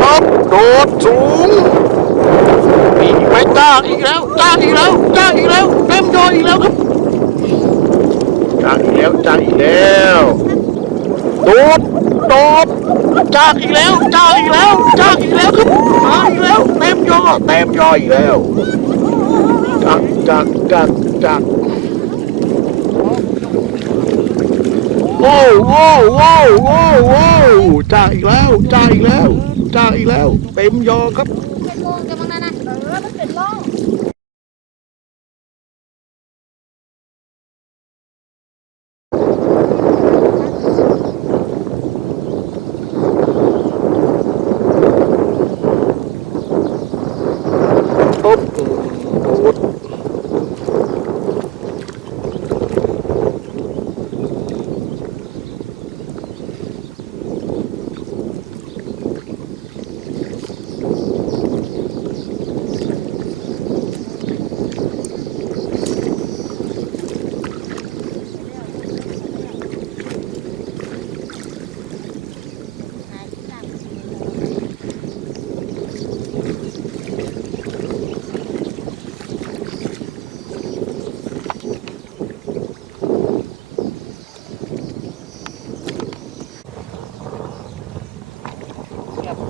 ปั๊บโดดสูงมีไปจ้างอีกแล้วจ้างอีกแล้วจ้างอีกแล้วเต็มยออีกแล้วครับจ้างอีกแล้วจ้างอีกแล้วโดดโดดจ้างอีกแล้วจ้างอีกแล้วจ้างอีกแล้วครับมาอีกแล้วเต็มยออีกแล้วจากโอ้จ้างอีกแล้วจ้างอีกแล้วจ้างอีกแล้วเต็มยอครับเป็นโมงจะมังนั่นนะมันเป็นร่องปุ๊บโดด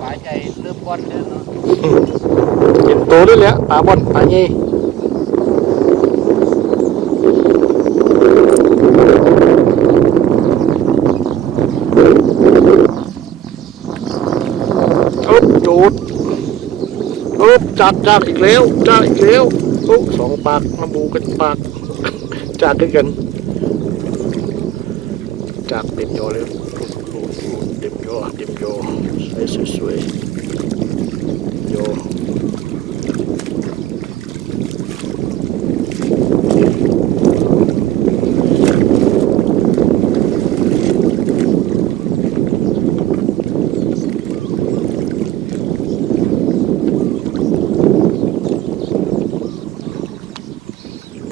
ปลาใหญ่เริ่มบอลแล้วเนาะเห็นโตด้วยแล้วปลาบอลปลาใหญ่โดดจากอีกแล้วโอ้สองปากมาบูกันปากจากด้วยกันจากเต็มยอเลยเต็มยอสวยๆยอ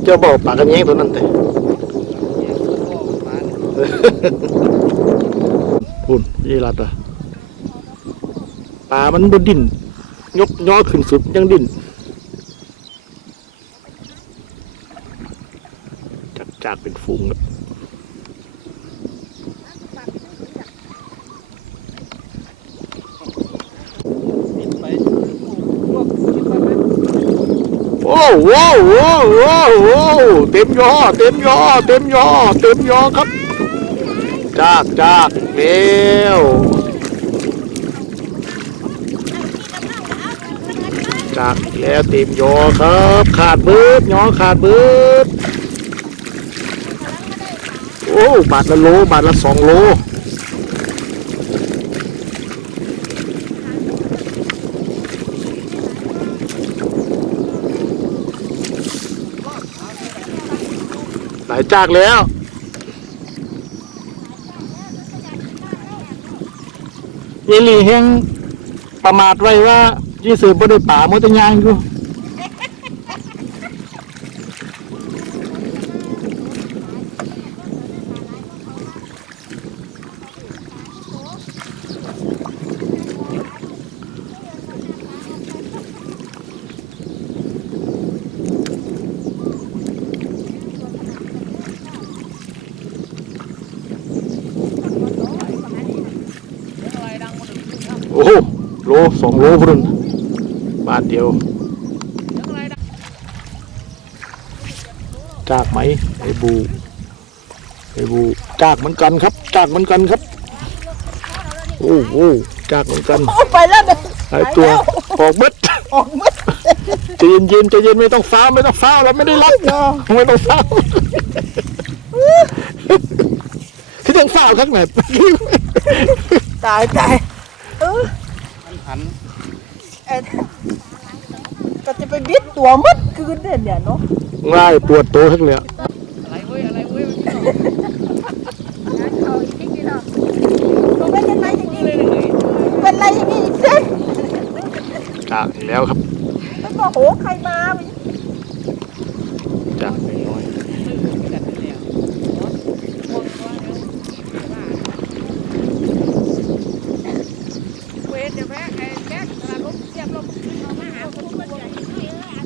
เจ้าบอกปากกันแย่งตัวนั้นแต่พุ่นยี่รัดอ่ะปลามันบนดินยกย่อขึ้นสุดยังดินจากเป็นฝูงครับโอ้เต็มยอครับจากเร็วจากแล้วเต็มยอครับขาดเบิดยอขาดเบิดโอ้บาทละโลบาทละ2 โลหลายจากแล้วเยลี่แห้งประมาทไว้ว่ายี่สืบบ่ได้ป่ามันจะยางอยู่โอ้โหโล2 โลพุ่นบาทเดียวจากไหมไอ้บูจากเหมือนกันครับโอ้จากเหมือนกันไปแล้วเนี่ยไอ้ตัวออกมึดใจเย็นไม่ต้องฟ้าแล้วไม่ได้รัดไม่ต้องฟ้าที่ยังฟ้าข้างไหนตายมันหันก็จะไปบิดตัวมัดคืนเนี่ยเนาะง่ายปวดโตทั้งเลยอะไรเว้ยเขาอีกทีเนาะเป็นไรอย่างนี้เส้นจากอีกแล้วครับแล้วก็โหใครมาจากน้อย เดี๋ยวแม่ไอ้แม่ตลาดลมเสียบลมเอามาหาคนตัวใหญ่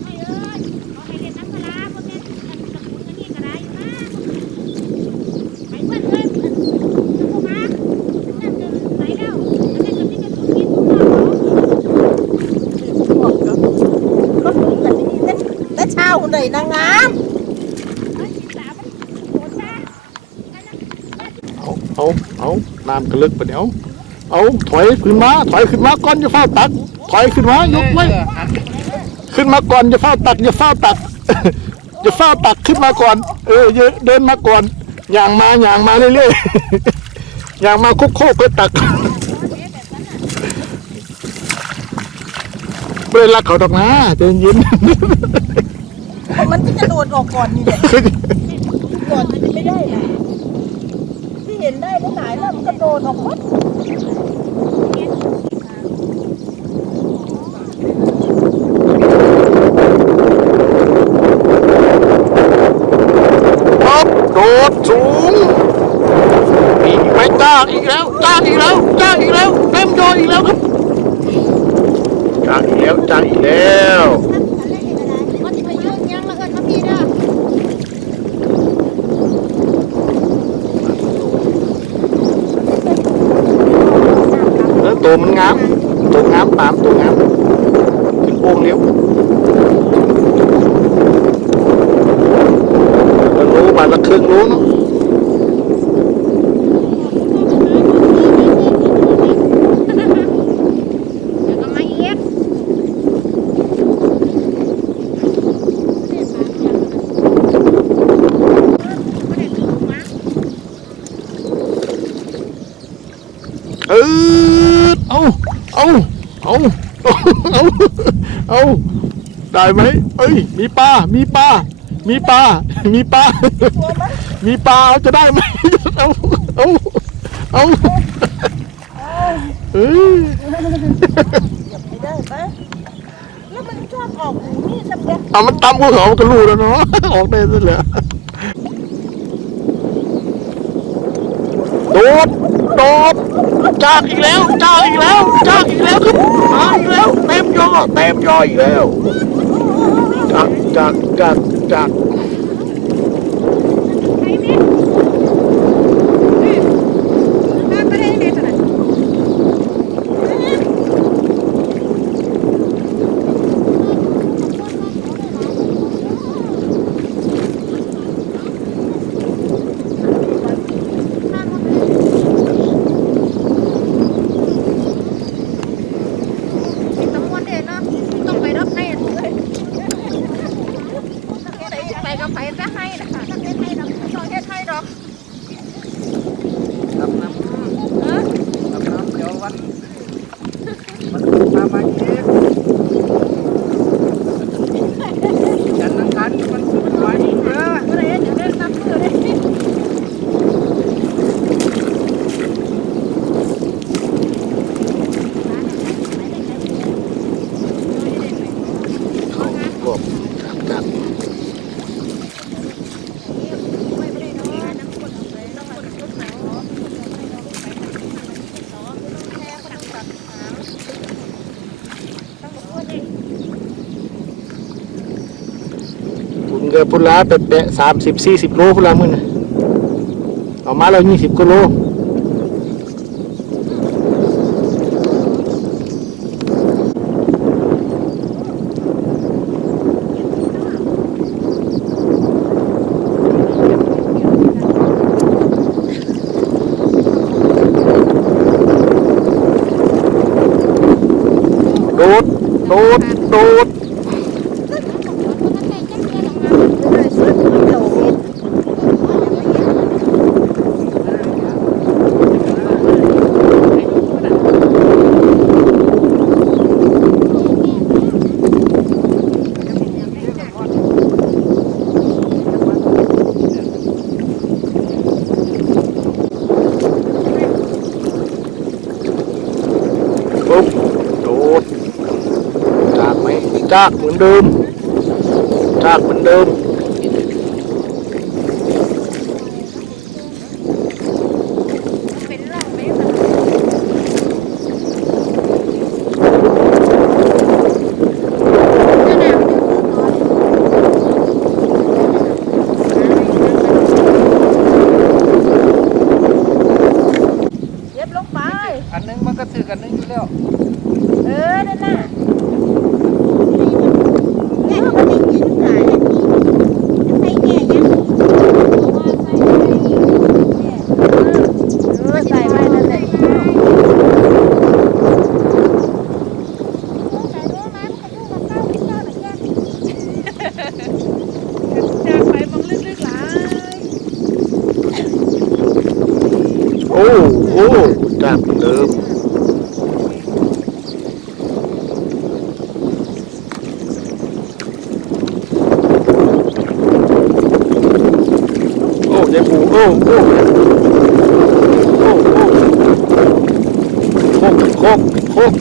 ไม่เอ้ยเขาให้เล่นน้ำปลาพวกนี้ตะปูนนี่กระไรมาไปเพื่อนเลยจะพวกมานั่นจะไหนแล้วนั่นจะที่จะถูกกินทุกอย่างก็ถูกแต่ที่นี่แต่เช้าคนใดนางงาม เอาน้ำกระลึกไปเดี๋ยวเอาถอยขึ้นมาก่อนอย่าเฝ้าตักถอยขึ้นมายกไว้ขึ้นมาก่อนอย่าเฝ้าตักอย่าเฝ้าตัก อย่าเฝ้าตักขึ้นมาก่อนเดินมาก่อนอย่างมาเรื่อยๆ อย่างมาโคกก็ตักไม่ได้รักเขาดอกนะใจเย็น มันจะกระโดดออกก่อนนี่แหละก่อนมันจะไม่ได้นะที่เห็นได้ตั้งหลายแล้วมันกระโดดออกหมด โดดสูงอีกไหมจ้าอีกแล้วเต็มจออีกแล้วครับจ้าอีกแล้วแล้วตัวมันงามตามตัวงามขึ้นโอ่งเลี้ยวแล้วรู้มาละครึ่งรู้เนาะเอาได้ไหมเอ้ยมีปลาเอาจะได้ไหมเอาไม่ได้ปะแล้วมันชอบออกหูนี่ทำไงเอามันตำกูเขาก็รู้แล้วเนาะออกได้ซะแล้วโดดจากอีกแล้วครับมาอีกแล้วเต็มยออีกแล้วจากเกือบพุนละเปะ30-40 โลพุนละมื้อน่ะเอามาแล้ว20กว่าโลโดดจากเหมือนเดิม อยู่แล้ว นั่นน่ะแม่ก็ได้ยินหลายใส่แก่ยังใส่ไว้นั่นแหละ จากไปมองลึกๆหลาย โอ้โอ้จากเดิมโอ้ยายปูโอ้โอ้โอ้โอ้โคกโคก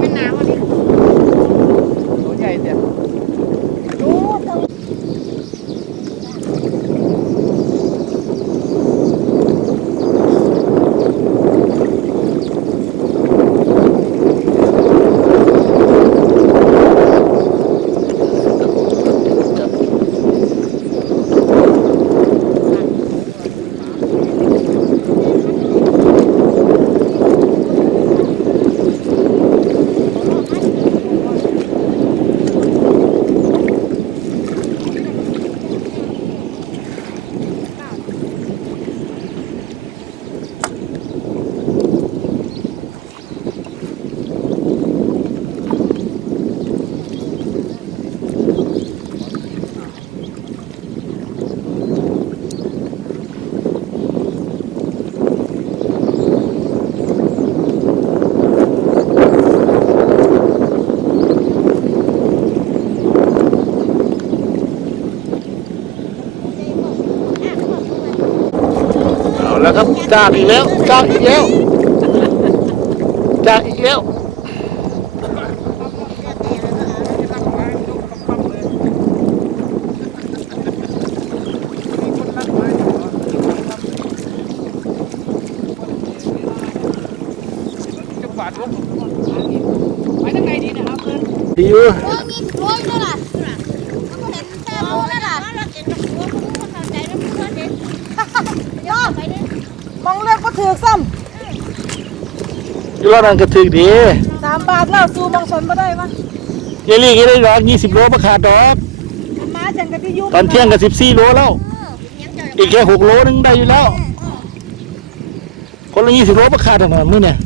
มันหนาวอันนี้ ตัวใหญ่เนี่ย เอาแล้วครับจากอีกแล้วจากอีกแล้วจากอีกแล้วดีอยู่ โอ้ยนี่โอ้ยนั่นล่ะเขาเห็นแค่รู้นั่นล่ะเราเห็นกับหัวเขาเข้าใจแล้วมันก็เด็ดย่อไปดิ มองเลือกก็ถือซ้ อยู่รอดนั่นก็ถึกดี ำ3 บาทแล้วสู้มองสนมาได้ปะ เยลี่ก็ได้ดอก20 โลมาขาดดอก มาจังกันที่ยุบ ตอนเที่ยงก็14 โลแล้ว อีกแค่6 โลนึงได้อยู่แล้ว คนละ20 โลมาขาดถนนมื้อเนี่ย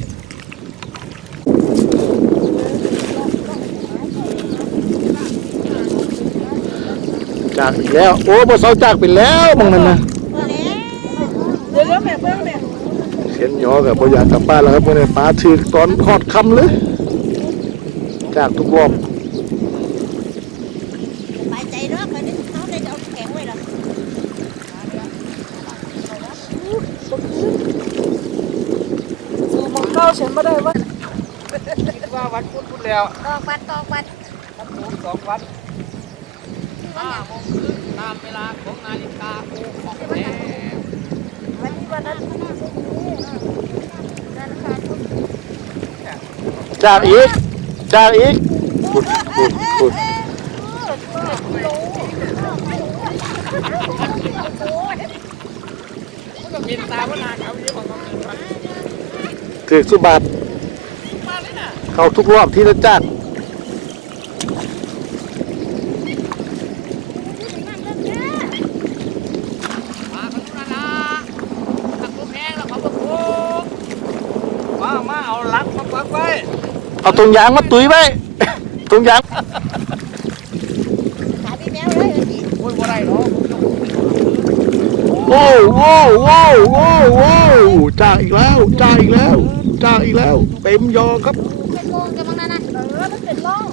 จากอีกแล้วโอ้บ่เซาจากไปแล้วมองนั่นนะ เดี๋ยวแม่เบิ่งแม่ เขียนหยอกับบ่อยากกลับบ้านแล้วครับมื้อนี้ปลาถึกตอนฮอดค่ำเลยจากทุกรอบ ไปใจรอกไปดิเขาได้เอาแข็งไว้หรอ สู้มองเข้าฉันมาได้ปะ คิดว่าวัดพุธแล้ว ตอกวัด ทำบุญ2 วัด5 โมงครึ่งตามเวลาของนาฬิกาปลุกของแม่ วันนี้วันนั้น จากอีกจากอีกปุดปุดปุด มันก็บินตามว่านานเอาเยอะของเขาเกินไป ถึกสุบาทเข้าทุกรอบที่ละจาก มาคนนู้นนะตักลูกแห้งแล้วเขาก็โค้งมาเอาลักมาปักไว้ เอาตรงยางมาตุ้ยไว้ ตรงยาง ขาพี่แมวเลย โอ้ยบ่ได้หรอก โอ้โอ้โอ้โอ้โอ้จากอีกแล้วจากอีกแล้วจากอีกแล้วเต็มยอครับ เป็นโมงกันบ้างนะมันเป็นร่อง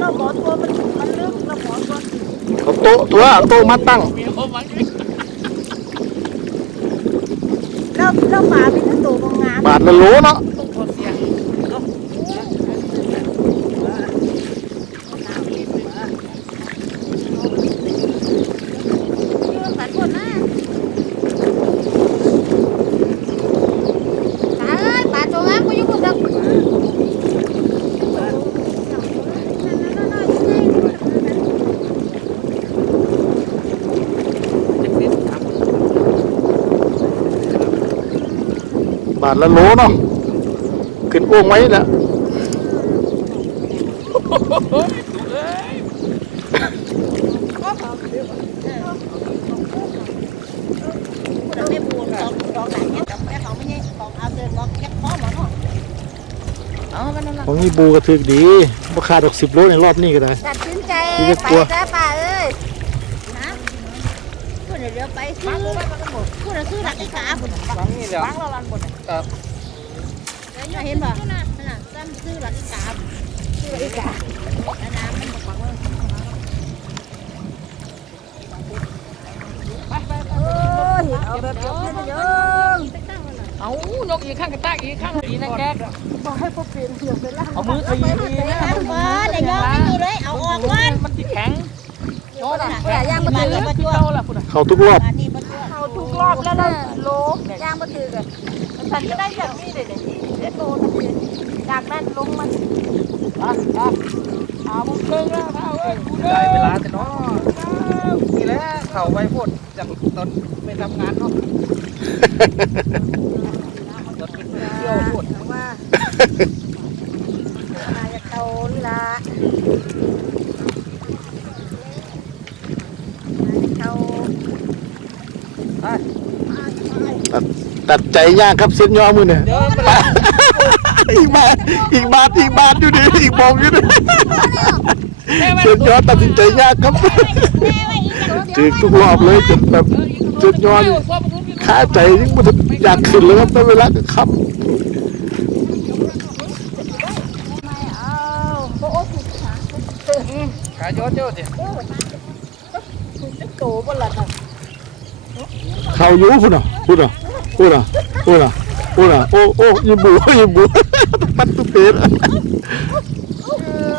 เราหมอตัวมันลึกเราหมอตัว เอาโต๊ะตัวมาตั้ง มีโอ้มันนี่ เราป่าเป็นตัวงาม บาทละโลเนาะ ต้องทดเสียงเนาะ เ บาทละโลเนาะขึ้นโอ่งไว้แล้ว เราไม่ปูนของหลังเนี่ยกับแม่ของไม่ใช่ของเอาเดินบอกแค่พ่อหมอเนาะเอามันนั่น ของนี่บูกระทึกดีราคาดอก10 โลในรอบนี้ก็ได้ ตัดสินใจ ที่จะ ไป กลัว จ้าป่าเอ้ยนะพูดเดี๋ยวไปซื้อพูดซื้อหลักอีกาบุญ ฟังนี่เดี๋ยว ฟังเราลันบุญเห็นป่ะนั่นน่ะซ้ำซื้อหลักอีกาซื้ออีกาน้ำมันบอกว่าเอาแบบเยอะๆ เอานกอีกข้างกระตากอีกข้างอีนั่นแก บอกให้พวกเปลี่ยนเสียงไปแล้ว เอามือตีนะ เอาก่อนเดี๋ยวยอมไม่มีเลยเอาออกก่อน มันติดแข็ง โยนน่ะย่างมาถือมา ที่ จ้ว เก่าละพุ่น เข้าทุกรอบ อันนี้มาจ้ว เอาทุกรอบแล้วนะโล ย่างมาถือกัน ฉันก็ได้จากนี้เลยเนี่ย20 โลนะพี่จากนั้นลงมัน เอามึงเพิ่งแล้วเอาเว้ยกูได้เวลาแต่เนาะนี่แหละเข่าไว้พูดจากตอนไปทำงานเนาะตอนเป็นเที่ยวพูด ว่าอะไรจะโตนี่ละโต ตัดใจยากครับเส้นย่อมือเนี่ย เดี๋ยวไปละ อีกบาทอยู่ดิอีกบองอยู่ดิเส้นย่อตัดสินใจยากครับถึงทุกรอบเลยจนแบบเส้นย่อนี่ค่าใจยิ่งมันอยากขึ้นเลยครับในเวลาก็ค่ ขายอดเยอะดิ โตบ่ล่ะครับ ำเข้าอยู่พุ่นอ่ะโอ้ยิบูปัดตุเปร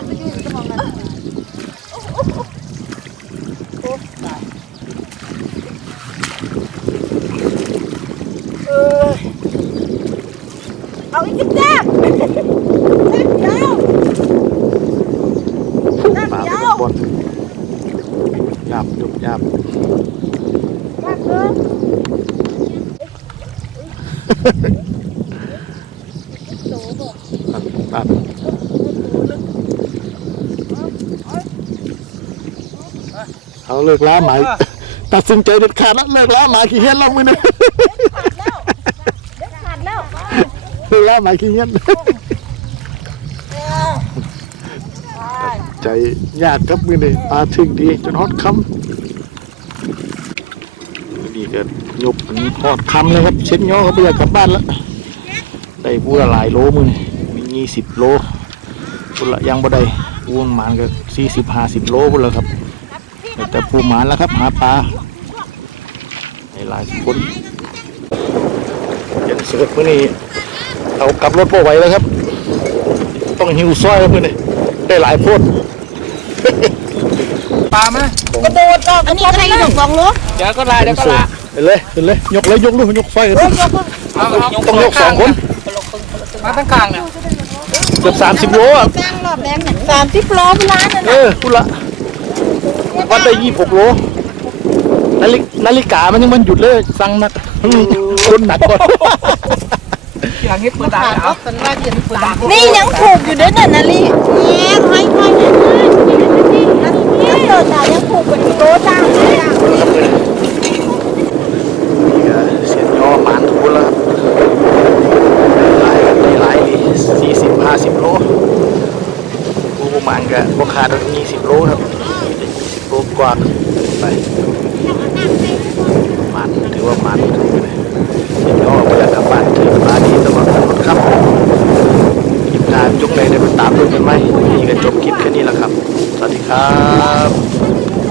ไปยืนจะมองกันเอาอีกแจ๊บเจ้า ปลาเป็นบอลหยาบยากเลย ตัดเอาเลิกล้าหมายตัดสินใจเด็ดขาดแล้วเลิกล้าหมายขี้เหี้ยนเรามือเนี่ย ขาดแล้ว เลิกล้าหมายขี้เหี้ยนใจยากครับมือนี่ปลาถึงดีจนฮอดคำดีก็ยกอันนี้ฮอดคำเลยครับเช็ดย่อเขาไปอยากกลับบ้านแล้วได้พูดละหลายโลมือนี่มี20 โลพูดละยังบ่ได้วงหมานก็40-50 โลพูดแล้วครับแต่ผู้หมานแล้วครับหาปลาในหลายคนยังสดมือนี่เอากลับรถพวกไหวแล้วครับต้องหิวซ้อยมือนี่ได้หลายโพด ปลาไหม กระโดดออก อันนี้ใครถูกฟองลูก เดี๋ยวก็ลาเดี๋ยวก็ลา ไปเลยยกเลยยกลูกยกไฟกันต้องยก2 คน มาตั้งกลางเนี่ย เกือบ30 โลอ่ะ สร้างรอบแรงเนี่ย 30 โลเวลานั่น พูดละวัดได้26 โลนาฬิกามันยังมันหยุดเลยสั่งหนักคนหนักก่อน อย่างนี้เปิดด่าเอาเป็นว่าอย่างนี้เปิดด่า นี่ยังผูกอยู่เด้อน่ะนาลี แง่ค่อยๆเนี่ย ยังโดนด่ายังผูกเป็นโลจ้างเลยอ่ะ เสียงย่อหมานทุกคนแล้วหลาย40-50 โลผู้ประมาณก็ราคาตั้ง20 โลครับ20 โลกว่าไปมันถือว่ามันเสียงย่อไปแล้วกลับบ้านถือปลาดีตลอดครับคลิปหน้าจุกเลยได้ไปตามดูกันไหมนี่ก็จบคลิปแค่นี้แหละครับสวัสดีครับ